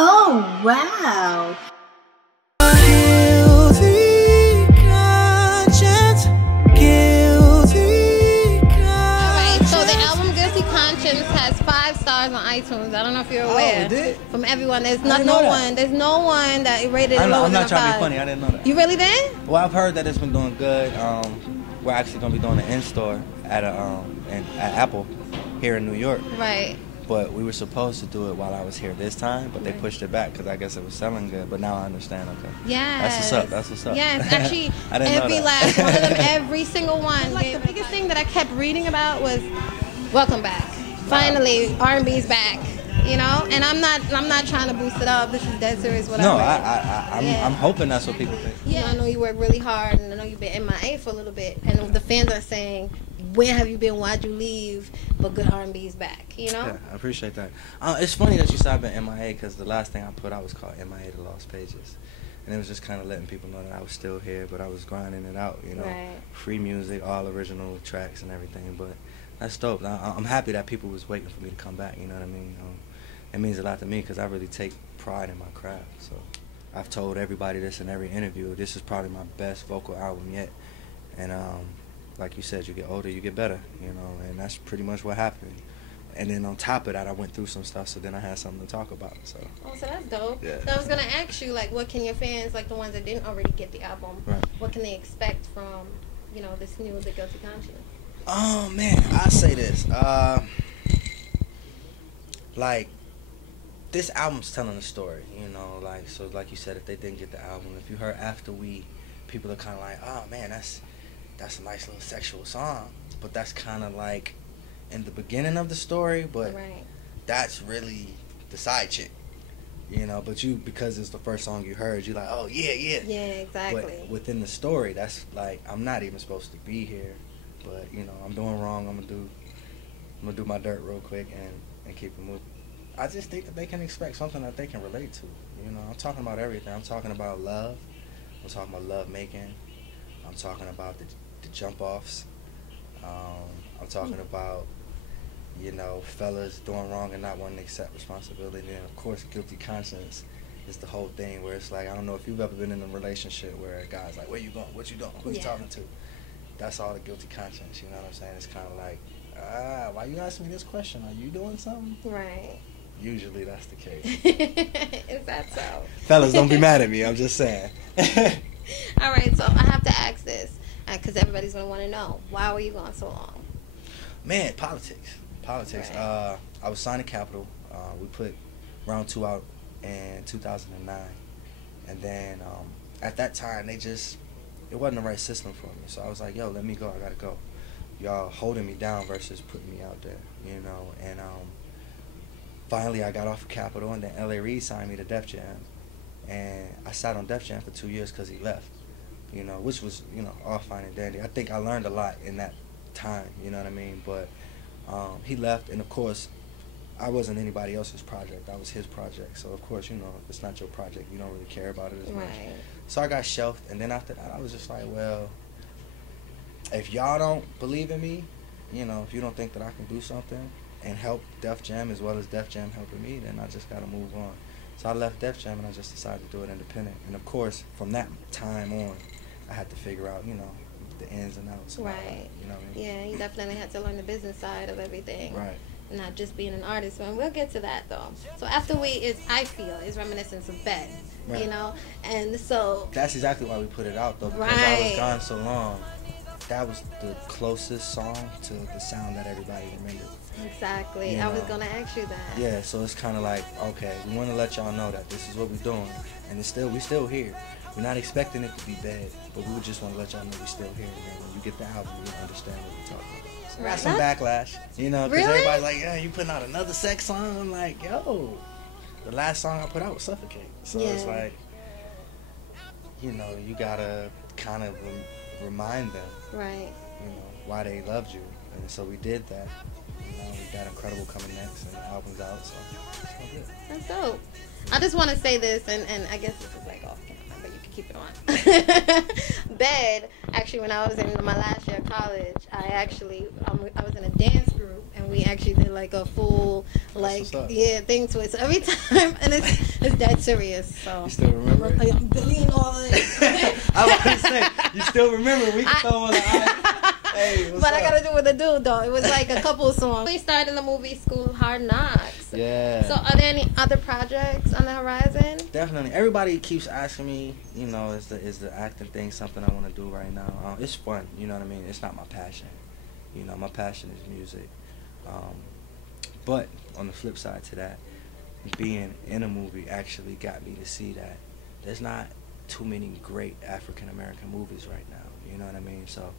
Oh, wow. Has 5 stars on iTunes. I don't know if you're aware. Oh, it did? From everyone, there's no one that rated it lower I'm than not trying to be funny. I didn't know that. You really did? Well, I've heard that it's been doing good. We're actually gonna be doing an in-store at at Apple here in New York. Right. But we were supposed to do it while I was here this time, but they pushed it back because I guess it was selling good. But now I understand. Okay. Yeah. That's what's up. That's what's up. Yes, actually, I didn't know every that. last one of them, every single one. Like the biggest thing that I kept reading about was, "Welcome back. Finally, R&B's back." You know, and I'm not trying to boost it up. This is dead serious. Whatever. No, I'm hoping that's what people think. Yeah, I know you work really hard, and I know you've been MIA for a little bit, and the fans are saying, "Where have you been? Why'd you leave?" But good R&B's back. You know. Yeah, I appreciate that. It's funny that you said I've been MIA because the last thing I put out was called MIA The Lost Pages, and it was just kind of letting people know that I was still here, but I was grinding it out. You know, right. Free music, all original tracks and everything, but. That's dope. I'm happy that people was waiting for me to come back. You know what I mean? It means a lot to me because I really take pride in my craft. So I've told everybody this in every interview. This is probably my best vocal album yet. And like you said, you get older, you get better. You know, and that's pretty much what happened. And then on top of that, I went through some stuff, so then I had something to talk about. So. Oh, so that's dope. Yeah. So I was gonna ask you, like, what can your fans, like the ones that didn't already get the album, right. What can they expect from, this new The Guilty Conscience? Oh man, I say this. Like, this album's telling a story, so like you said, if they didn't get the album, if you heard After We, people are kind of like, oh man, that's a nice little sexual song, but that's kind of like in the beginning of the story, but right. That's really the side chick, but because it's the first song you heard, you're like, oh yeah. Yeah, exactly. But within the story, that's like, I'm not even supposed to be here. But I'm doing wrong. I'm gonna do my dirt real quick and keep it moving. I just think that they can expect something that they can relate to. I'm talking about everything. I'm talking about love. I'm talking about love making. I'm talking about the jump offs. I'm talking about fellas doing wrong and not wanting to accept responsibility. And of course, guilty conscience is the whole thing where it's like, I don't know if you've ever been in a relationship where a guy's like, where you going? What you doing? Who you talking to? That's all the guilty conscience, you know what I'm saying? It's kind of like, why you asking me this question? Are you doing something? Right. Usually that's the case. Is that so? Fellas, don't be mad at me. I'm just saying. All right, so I have to ask this because everybody's going to want to know. Why were you gone so long? Man, politics. Right. I was signed to Capitol. We put Round 2 out in 2009. And then at that time, it wasn't the right system for me. So I was like, yo, let me go. I got to go. Y'all holding me down versus putting me out there, And finally, I got off of Capitol, and then Reid signed me to Def Jam. And I sat on Def Jam for 2 years because he left, which was, all fine and dandy. I think I learned a lot in that time, you know what I mean? But he left, and of course, I wasn't anybody else's project. That was his project. So, of course, if it's not your project, you don't really care about it as much. Right. So I got shelved, and then after that, I was just like, well, if y'all don't believe in me, if you don't think that I can do something and help Def Jam as well as Def Jam helping me, then I just got to move on. So I left Def Jam, and I just decided to do it independent. And, of course, from that time on, I had to figure out, the ins and outs. Right. You know what I mean? Yeah, you definitely had to learn the business side of everything. Right. Not just being an artist, and we'll get to that though. So After We is reminiscence of Bed, right. And so that's exactly why we put it out though, because right. I was gone so long. That was the closest song to the sound that everybody remembered. Exactly. I was gonna ask you that. Yeah, so it's kind of like, okay, we want to let y'all know that this is what we're doing, and we still here. We're not expecting it to be bad, but we would just want to let y'all know we're still here. And when you get the album, you'll understand what we're talking about. So I got some backlash, because really? everybody's like, yeah, you putting out another sex song? I'm like, yo, the last song I put out was Suffocate. So it's like, you gotta kind of remind them, right? Why they loved you, and so we did that. We got Incredible coming next, and the album's out, so it's all good. That's dope. I just want to say this, and I guess this is like off camera, but you can keep it on. Bed Actually, when I was in my last year of college, I was in a dance group, and we actually did like a full thing to it. So every time, and it's dead serious. So you still remember? I'm deleting all of it. I was going to say, you still remember? We can throw on the hey, but up? I gotta do what I do though. It was like a couple of songs. We started in the movie School of Hard Knocks. Yeah. So are there any other projects on the horizon? Definitely. Everybody keeps asking me, you know, is the acting thing something I want to do right now? It's fun, you know what I mean? It's not my passion. You know, my passion is music. But on the flip side to that, being in a movie actually got me to see that there's not too many great African American movies right now. You know what I mean? So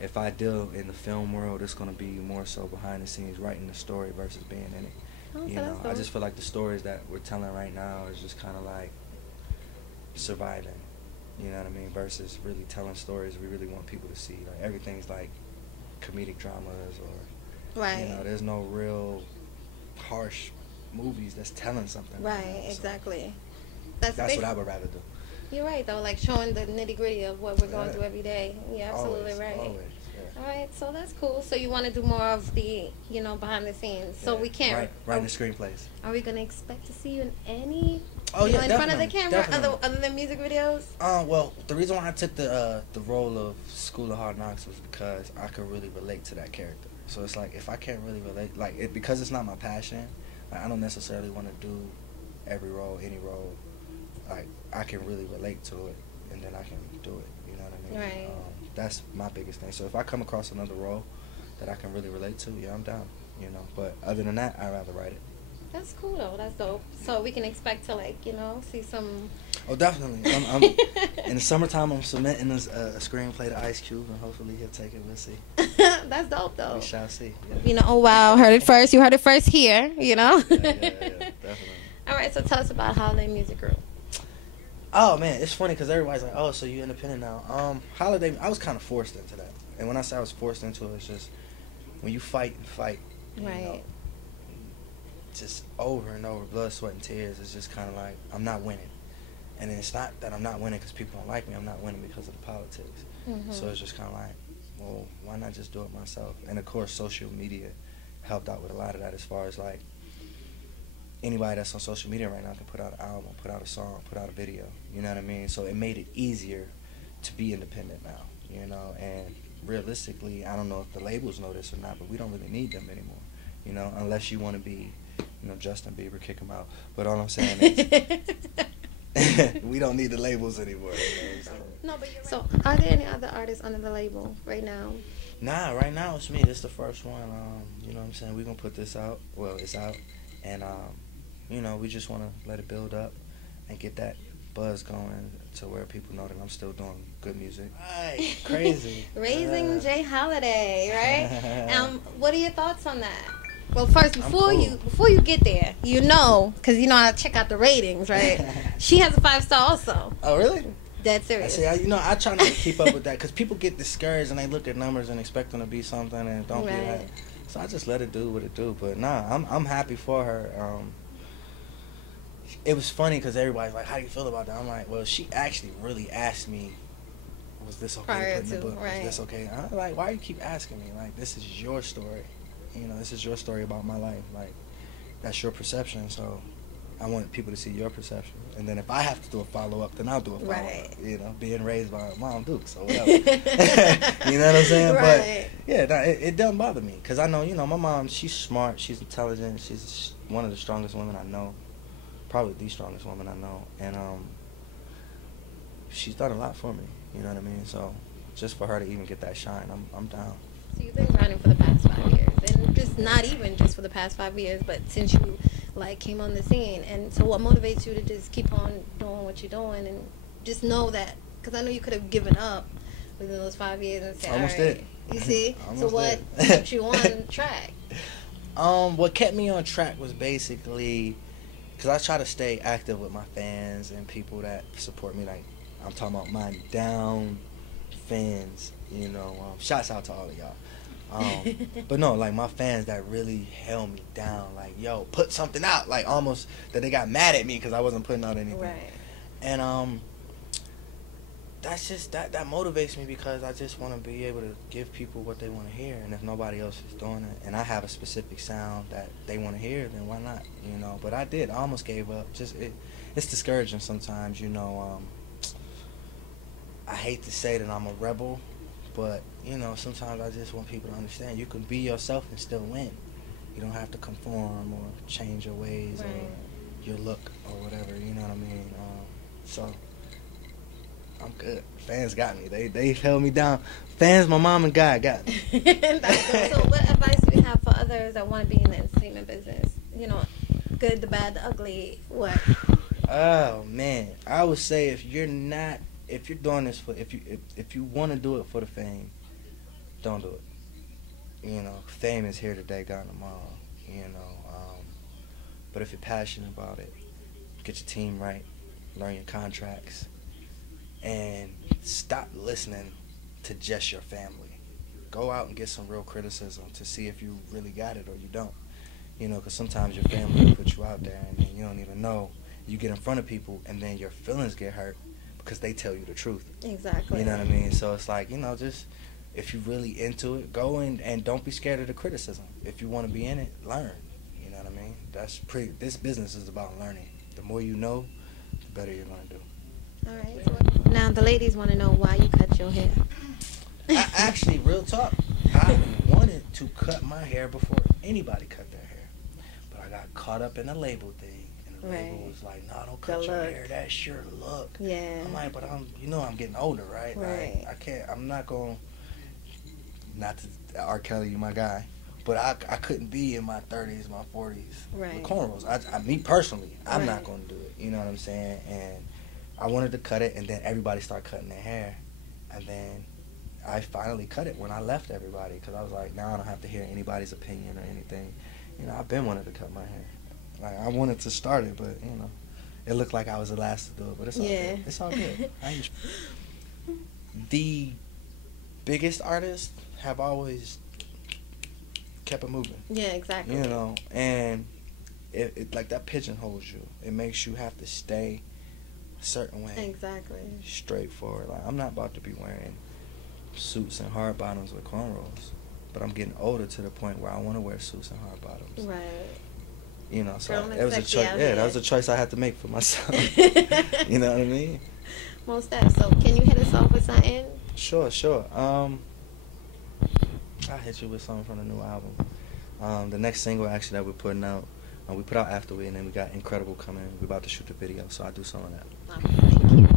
if I deal in the film world, it's going to be more so behind the scenes, writing the story versus being in it. You know, I just feel like the stories that we're telling right now is just kind of like surviving, you know what I mean, versus really telling stories we really want people to see. Like everything's like comedic dramas or, right. You know, there's no real harsh movies that's telling something. Right, you know, so exactly. That's what I would rather do. You're right, though, like showing the nitty-gritty of what we're going through every day. You're absolutely always, right. Always, yeah. All right, so that's cool. So you want to do more of the, you know, behind the scenes. So we can't. Writing the screenplays. Are we going to expect to see you in any, in front of the camera, other than music videos? Well, the reason why I took the role of School of Hard Knocks was because I could really relate to that character. So it's like, if I can't really relate, like, because it's not my passion, like, I don't necessarily want to do every role, any role. Like, I can really relate to it, and then I can do it, you know what I mean? Right. That's my biggest thing. So if I come across another role that I can really relate to, yeah, I'm down, you know. But other than that, I'd rather write it. That's cool, though. That's dope. So we can expect to, like, you know, see some... Oh, definitely. I'm in the summertime, I'm submitting a screenplay to Ice Cube, and hopefully he'll take it. We'll see. That's dope, though. We shall see. Yeah. You know, oh, wow. Heard it first. You heard it first here, you know? Yeah, definitely. All right, so tell us about Holiday Music Group. Oh, man, it's funny because everybody's like, oh, so you independent now. Holiday, I was kind of forced into that. And when I say I was forced into it, it's just when you fight and fight, right. You know, just over and over, blood, sweat, and tears, it's just kind of like, I'm not winning. And it's not that I'm not winning because people don't like me. I'm not winning because of the politics. Mm-hmm. So it's just kind of like, well, why not just do it myself? And, of course, social media helped out with a lot of that as far as, like, anybody that's on social media right now can put out an album, put out a song, put out a video. You know what I mean? So it made it easier to be independent now, you know. And realistically, I don't know if the labels know this or not, but we don't really need them anymore, you know, unless you want to be, you know, Justin Bieber, kick him out. But all I'm saying is we don't need the labels anymore. You know what I'm saying? No, but you're right. So are there any other artists under the label right now? Nah, right now it's me. This is the first one. You know what I'm saying? We're going to put this out. Well, it's out. And, you know, we just want to let it build up and get that buzz going to where people know that I'm still doing good music. Right, crazy. Raising J Holiday, right? What are your thoughts on that? Well, first, before you get there, you know, because you know I check out the ratings, right? She has a 5-star also. Oh, really? Dead serious. I try not to keep up with that because people get discouraged and they look at numbers and expect them to be something and don't be that. So I just let it do what it do. But nah, I'm happy for her. It was funny because everybody's like, how do you feel about that? I'm like, well, she actually really asked me, was this okay to put in the book? Was this okay? I'm like, why do you keep asking me? Like, this is your story. You know, this is your story about my life. Like, that's your perception. So I want people to see your perception. And then if I have to do a follow-up, then I'll do a follow-up. Right. You know, being raised by Mom Dukes or whatever. You know what I'm saying? Right. But, yeah, it doesn't bother me. Because I know, you know, my mom, she's smart. She's intelligent. She's one of the strongest women I know. Probably the strongest woman I know. And she's done a lot for me. You know what I mean? So just for her to even get that shine, I'm down. So you've been grinding for the past 5 years. And just not even just for the past 5 years, but since you like came on the scene. And so what motivates you to just keep on doing what you're doing and just know that, because I know you could have given up within those 5 years and said, almost all right, did. You see? So what kept you on track? What kept me on track was basically, because I try to stay active with my fans and people that support me. Like, I'm talking about my down fans, you know. Shouts out to all of y'all. But no, like my fans that really held me down, like, yo, put something out, like almost that they got mad at me because I wasn't putting out anything. Right. And that's just that motivates me because I just want to be able to give people what they want to hear, and if nobody else is doing it, and I have a specific sound that they want to hear, then why not? You know, but I almost gave up. It's discouraging sometimes. You know, I hate to say that I'm a rebel, but you know, sometimes I just want people to understand you can be yourself and still win. You don't have to conform or change your ways or your look or whatever. You know what I mean? So. I'm good. Fans got me. They held me down. Fans, my mom and God got me. So what advice do you have for others that want to be in the entertainment business? You know, good, the bad, the ugly, what? Oh man, I would say if you're doing this for if you want to do it for the fame, don't do it. You know, fame is here today, gone tomorrow. You know, but if you're passionate about it, get your team right, learn your contracts. And stop listening to just your family. Go out and get some real criticism to see if you really got it or you don't. You know, because sometimes your family will put you out there and then you don't even know. You get in front of people and then your feelings get hurt because they tell you the truth. Exactly. You know what I mean? So it's like, you know, just if you're really into it, go and don't be scared of the criticism. If you want to be in it, learn. You know what I mean? This business is about learning. The more you know, the better you're going to do. All right. So now the ladies want to know why you cut your hair. Actually, real talk, I wanted to cut my hair before anybody cut their hair, but I got caught up in the label thing, and the label was like, "No, don't cut your hair. That's your look." Yeah. I'm like, but I'm getting older, right? Right. I can't. I'm not going. Not to R. Kelly, you my guy, but I couldn't be in my 30s, my 40s with cornrows. Me personally, I'm not going to do it. You know what I'm saying? And I wanted to cut it, and then everybody started cutting their hair. And then I finally cut it when I left everybody because I was like, now I don't have to hear anybody's opinion or anything. You know, I've been wanting to cut my hair. Like, I wanted to start it, but, you know, it looked like I was the last to do it, but it's all good. It's all good. The biggest artists have always kept it moving. Yeah, exactly. You know, and it like that pigeonholes you. It makes you have to stay a certain way. Exactly. Straightforward. Like, I'm not about to be wearing suits and hard bottoms with cornrows, but I'm getting older to the point where I want to wear suits and hard bottoms. Right. You know, so it was a choice. Yeah, that was a choice I had to make for myself. You know what I mean? Most that. So, can you hit us off with something? Sure. I'll hit you with something from the new album. The next single actually that we're putting out, we put out After We, and then we got Incredible coming. We're about to shoot the video, so I'll do some of that. Thank you.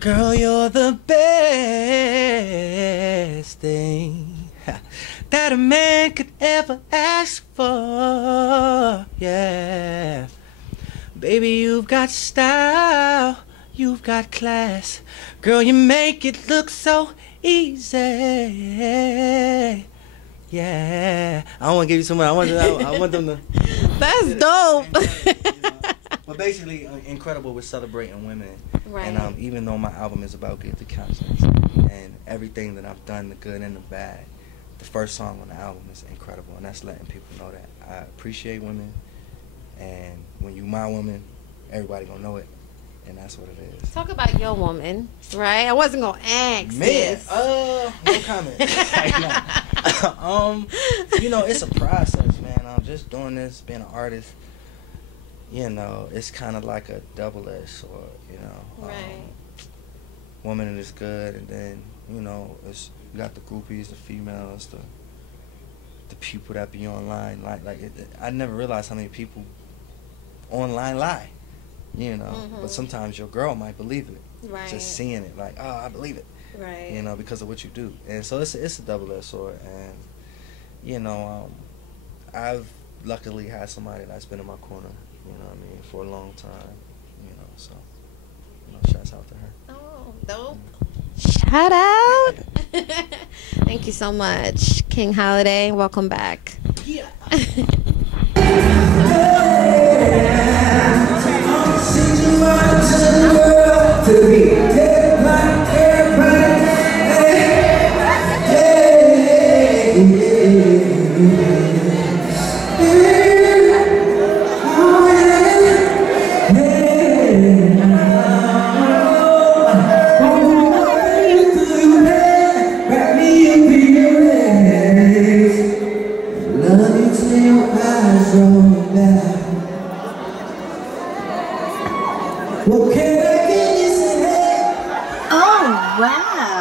Girl, you're the best thing that a man could ever ask for. Yeah. Baby, you've got style, you've got class. Girl, you make it look so easy. Yeah. I don't want to give you so much. I want them to. That's dope. But basically, Incredible, we're celebrating women. Right. And even though my album is about guilty conscience and everything that I've done, the good and the bad, the first song on the album is Incredible, and that's letting people know that I appreciate women, and when you my woman, everybody gonna know it, and that's what it is. Talk about your woman, right? I wasn't gonna ask. Man, no comment. You know, it's a process, man. I'm just doing this, being an artist. You know, it's kind of like a double-edged sword, you know. Right. Woman is good, and then, you know, you got the groupies, the females, the people that be online. I never realized how many people online lie, you know. Mm-hmm. But sometimes your girl might believe it. Right. Just seeing it, like, oh, I believe it. Right. You know, because of what you do. And so it's a double-edged sword. And, you know, I've luckily had somebody that's been in my corner, you know what I mean, for a long time, you know, so, you know, shouts out to her. Oh, dope. Shout out. Thank you so much, King Holiday. Welcome back. Yeah. Oh, wow.